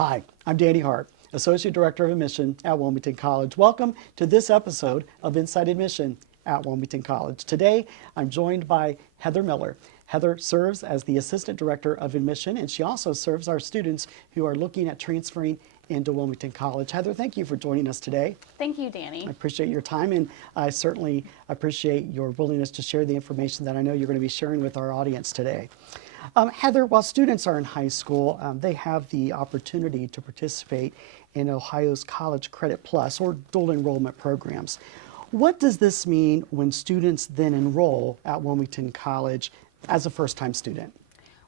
Hi, I'm Danny Hart, Associate Director of Admission at Wilmington College. Welcome to this episode of Inside Admission at Wilmington College. Today, I'm joined by Heather Miller. Heather serves as the Assistant Director of Admission, and she also serves our students who are looking at transferring into Wilmington College. Heather, thank you for joining us today. Thank you, Danny. I appreciate your time, and I certainly appreciate your willingness to share the information that I know you're going to be sharing with our audience today. Heather, while students are in high school, they have the opportunity to participate in Ohio's College Credit Plus or dual enrollment programs. What does this mean when students then enroll at Wilmington College as a first-time student?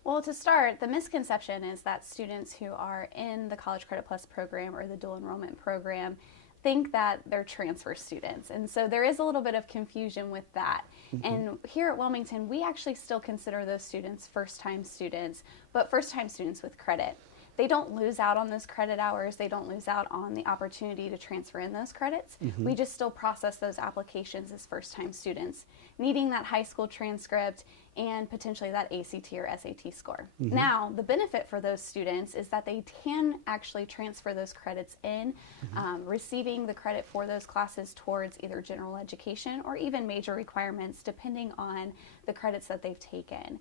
Well, to start, the misconception is that students who are in the College Credit Plus program or the dual enrollment program think that they're transfer students. And so there is a little bit of confusion with that. And here at Wilmington, we actually still consider those students first-time students, but first-time students with credit. They don't lose out on those credit hours. They don't lose out on the opportunity to transfer in those credits. We just still process those applications as first-time students, needing that high school transcript and potentially that ACT or SAT score. Now, the benefit for those students is that they can actually transfer those credits in, receiving the credit for those classes towards either general education or even major requirements, depending on the credits that they've taken.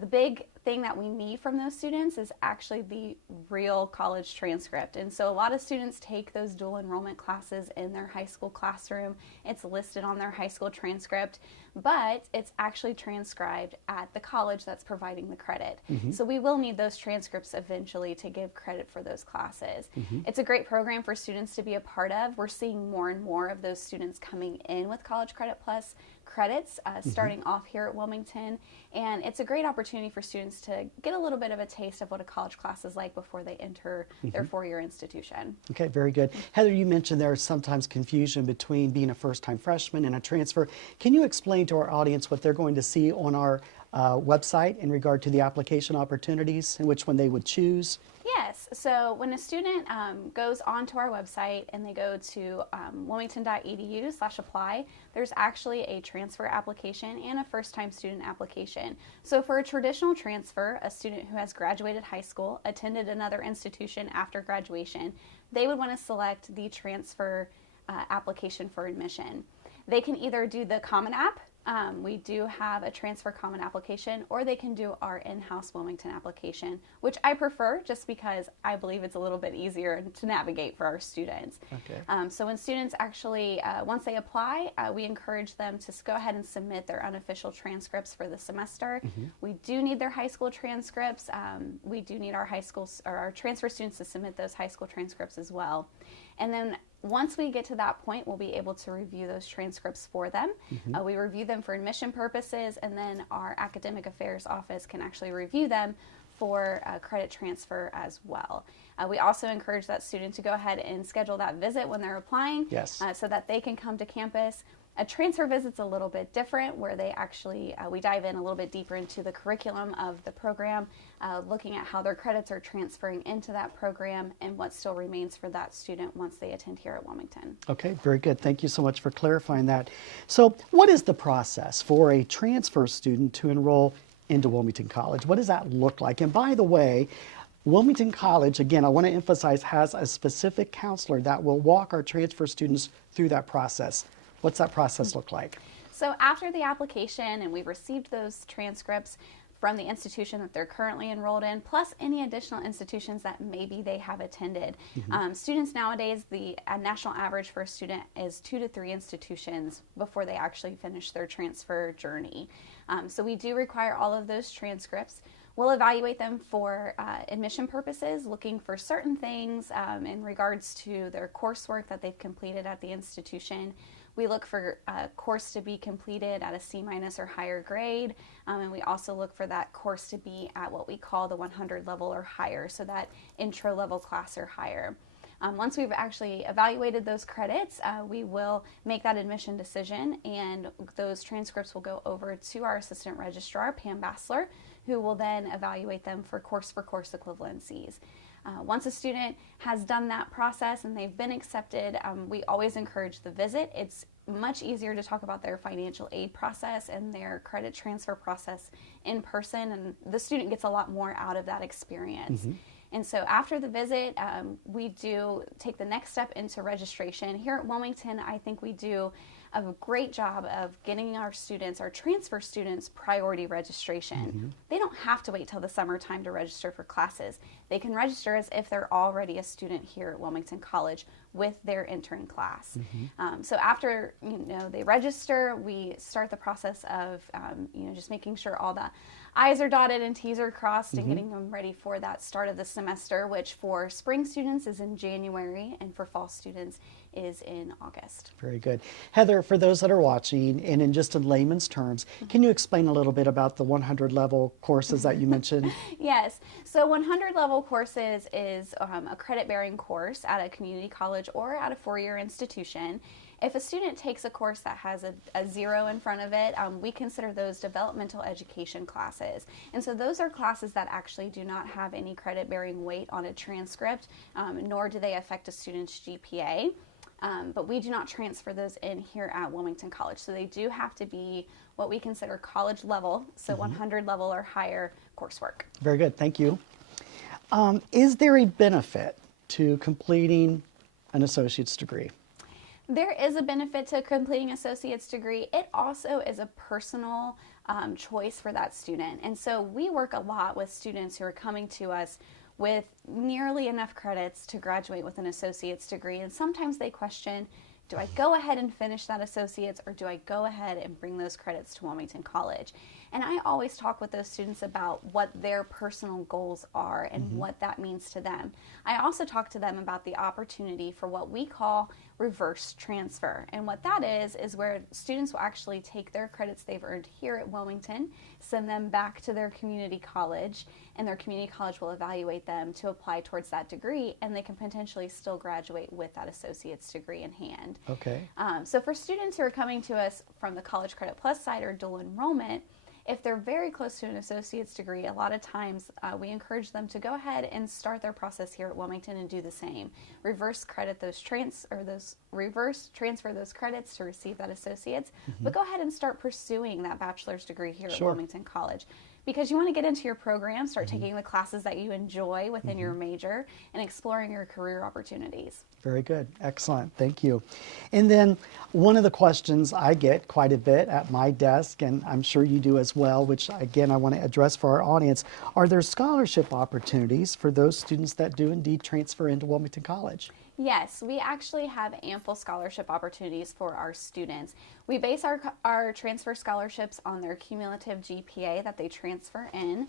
The big thing that we need from those students is actually the real college transcript. And so a lot of students take those dual enrollment classes in their high school classroom. It's listed on their high school transcript, but it's actually transcribed at the college that's providing the credit. So we will need those transcripts eventually to give credit for those classes. It's a great program for students to be a part of. We're seeing more and more of those students coming in with College Credit Plus credits starting off here at Wilmington, and it's a great opportunity for students to get a little bit of a taste of what a college class is like before they enter their four-year institution. Okay, very good. Heather, you mentioned there's sometimes confusion between being a first-time freshman and a transfer. Can you explain to our audience what they're going to see on our website in regard to the application opportunities and which one they would choose? Yes, so when a student goes onto our website and they go to wilmington.edu/apply, there's actually a transfer application and a first-time student application. So for a traditional transfer, a student who has graduated high school, attended another institution after graduation, they would want to select the transfer application for admission. They can either do the Common App. We do have a transfer common application, or they can do our in-house Wilmington application, which I prefer just because I believe it's a little bit easier to navigate for our students. So when students actually, once they apply, we encourage them to go ahead and submit their unofficial transcripts for the semester. We do need their high school transcripts. We do need our high school or our transfer students to submit those high school transcripts as well. And then once we get to that point, we'll be able to review those transcripts for them. We review them for admission purposes, and then our academic affairs office can actually review them for credit transfer as well. We also encourage that student to go ahead and schedule that visit when they're applying, so that they can come to campus. A transfer visit's a little bit different, where they actually, we dive in a little bit deeper into the curriculum of the program, looking at how their credits are transferring into that program and what still remains for that student once they attend here at Wilmington. Okay, very good. Thank you so much for clarifying that. So what is the process for a transfer student to enroll into Wilmington College? What does that look like? And by the way, Wilmington College, again, I want to emphasize, has a specific counselor that will walk our transfer students through that process. What's that process look like? So after the application and we've received those transcripts from the institution that they're currently enrolled in, plus any additional institutions that maybe they have attended. Students nowadays, the national average for a student is 2 to 3 institutions before they actually finish their transfer journey. So we do require all of those transcripts. We'll evaluate them for admission purposes, looking for certain things in regards to their coursework that they've completed at the institution. We look for a course to be completed at a C- or higher grade, and we also look for that course to be at what we call the 100 level or higher, so that intro level class or higher. Once we've actually evaluated those credits, we will make that admission decision, and those transcripts will go over to our assistant registrar, Pam Bassler, who will then evaluate them for course equivalencies. Once a student has done that process and they've been accepted, we always encourage the visit. It's much easier to talk about their financial aid process and their credit transfer process in person, and the student gets a lot more out of that experience. And so after the visit, we do take the next step into registration. Here at Wilmington, I think we do a great job of getting our students, our transfer students, priority registration. They don't have to wait till the summertime to register for classes. They can register as if they're already a student here at Wilmington College with their intern class. So after they register, we start the process of just making sure all the I's are dotted and T's are crossed and getting them ready for that start of the semester, which for spring students is in January and for fall students is in August. Very good. Heather, for those that are watching, and in just in layman's terms, can you explain a little bit about the 100 level courses that you mentioned? Yes. So 100 level courses is a credit-bearing course at a community college or at a four-year institution. If a student takes a course that has a 0 in front of it, we consider those developmental education classes. And so those are classes that actually do not have any credit-bearing weight on a transcript, nor do they affect a student's GPA. But we do not transfer those in here at Wilmington College. So they do have to be what we consider college level, so 100 level or higher coursework. Very good, thank you. Is there a benefit to completing an associate's degree? There is a benefit to completing associate's degree. It also is a personal choice for that student. And so we work a lot with students who are coming to us with nearly enough credits to graduate with an associate's degree. And sometimes they question, do I go ahead and finish that associate's, or do I go ahead and bring those credits to Wilmington College? And I always talk with those students about what their personal goals are and what that means to them. I also talk to them about the opportunity for what we call reverse transfer. And what that is where students will actually take their credits they've earned here at Wilmington, send them back to their community college, and their community college will evaluate them to apply towards that degree, and they can potentially still graduate with that associate's degree in hand. Okay. So for students who are coming to us from the College Credit Plus side or dual enrollment, if they're very close to an associate's degree, a lot of times we encourage them to go ahead and start their process here at Wilmington and do the same. Reverse transfer those credits to receive that associate's, but go ahead and start pursuing that bachelor's degree here at Wilmington College. Because you want to get into your program, start taking the classes that you enjoy within your major, and exploring your career opportunities. Very good. Excellent. Thank you. And then one of the questions I get quite a bit at my desk, and I'm sure you do as well, which again I want to address for our audience, are there scholarship opportunities for those students that do indeed transfer into Wilmington College? Yes, we actually have ample scholarship opportunities for our students. We base our transfer scholarships on their cumulative GPA that they transfer in.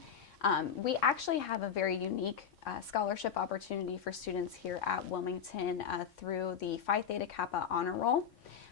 We actually have a very unique scholarship opportunity for students here at Wilmington through the Phi Theta Kappa Honor Roll.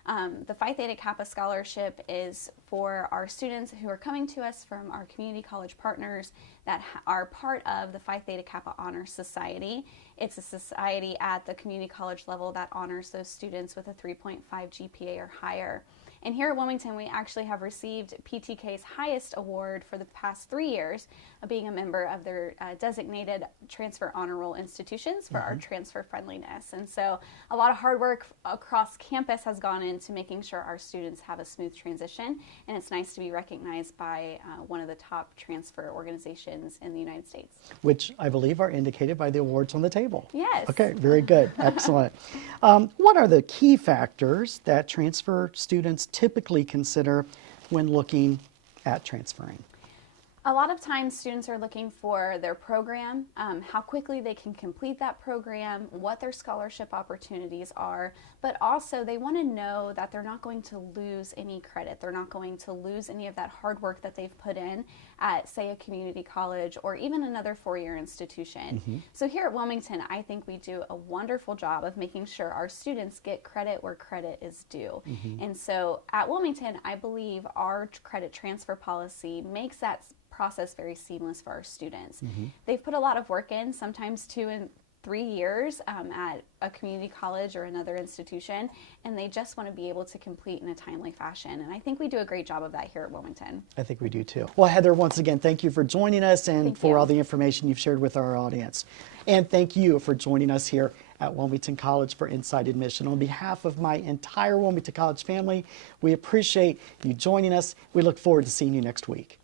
The Phi Theta Kappa Scholarship is for our students who are coming to us from our community college partners that are part of the Phi Theta Kappa Honor Society. It's a society at the community college level that honors those students with a 3.5 GPA or higher. And here at Wilmington, we actually have received PTK's highest award for the past 3 years of being a member of their designated transfer honor roll institutions for our transfer friendliness. And so a lot of hard work across campus has gone into making sure our students have a smooth transition. And it's nice to be recognized by one of the top transfer organizations in the United States. Which I believe are indicated by the awards on the table. Yes. Okay, very good. Excellent. What are the key factors that transfer students typically consider when looking at transferring? A lot of times students are looking for their program, how quickly they can complete that program, what their scholarship opportunities are, but also they want to know that they're not going to lose any credit. They're not going to lose any of that hard work that they've put in at, say, a community college or even another four-year institution. So here at Wilmington, I think we do a wonderful job of making sure our students get credit where credit is due. And so at Wilmington, I believe our credit transfer policy makes that process very seamless for our students. They've put a lot of work in, sometimes 2 and 3 years at a community college or another institution, and they just want to be able to complete in a timely fashion. And I think we do a great job of that here at Wilmington. I think we do too. Well, Heather, once again, thank you for joining us and for all the information you've shared with our audience. And thank you for joining us here at Wilmington College for Inside Admission. On behalf of my entire Wilmington College family, we appreciate you joining us. We look forward to seeing you next week.